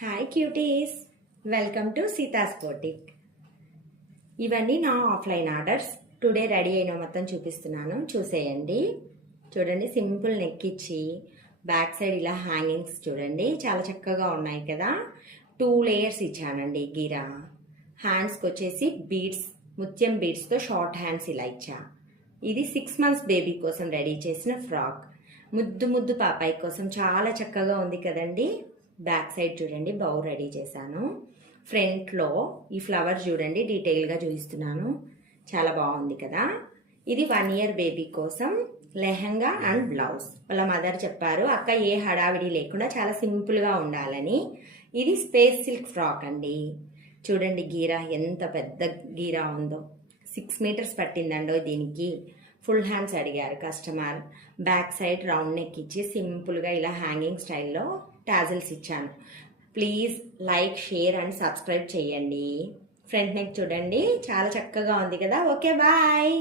Hi cuties, welcome to Seeta's boutique. ఇవన్నీ నా offline orders. Today ready అయిన మొత్తం చూపిస్తున్నాను, చూసేయండి. చూడండి, సింపుల్ నెక్ ఇచ్చి బ్యాక్ సైడ్ ఇలా హ్యాంగింగ్స్ చూడండి, చాలా చక్కగా ఉన్నాయి కదా. 2 లేయర్స్ ఇచ్చానండి గీరా. హ్యాండ్స్కి వచ్చేసి బీడ్స్, ముత్యం బీడ్స్తో షార్ట్ హ్యాండ్స్ ఇలా ఇచ్చా. ఇది 6 మంత్స్ బేబీ కోసం రెడీ చేసిన ఫ్రాక్. ముద్దు ముద్దు పాపాయి కోసం చాలా చక్కగా ఉంది కదండి. బ్యాక్ సైడ్ చూడండి, బౌ రెడీ చేశాను. ఫ్రంట్లో ఈ ఫ్లవర్ చూడండి, డీటెయిల్గా చూపిస్తున్నాను, చాలా బాగుంది కదా. ఇది 1 ఇయర్ బేబీ కోసం లెహంగా అండ్ బ్లౌజ్. వాళ్ళ మదర్ చెప్పారు, అక్క ఏ హడావిడి లేకుండా చాలా సింపుల్గా ఉండాలని. ఇది స్పేస్ సిల్క్ ఫ్రాక్ అండి. చూడండి గీరా ఎంత పెద్ద గీరా ఉందో. 6 మీటర్స్ పట్టిందండో దీనికి. ఫుల్ హ్యాండ్స్ అడిగారు customer. Back side round neck ఇచ్చి సింపుల్గా ఇలా హ్యాంగింగ్ స్టైల్లో టాజిల్స్ ఇచ్చాను. Please like, share and subscribe చేయండి. ఫ్రంట్ నెక్ చూడండి, చాలా చక్కగా ఉంది కదా. Okay, bye.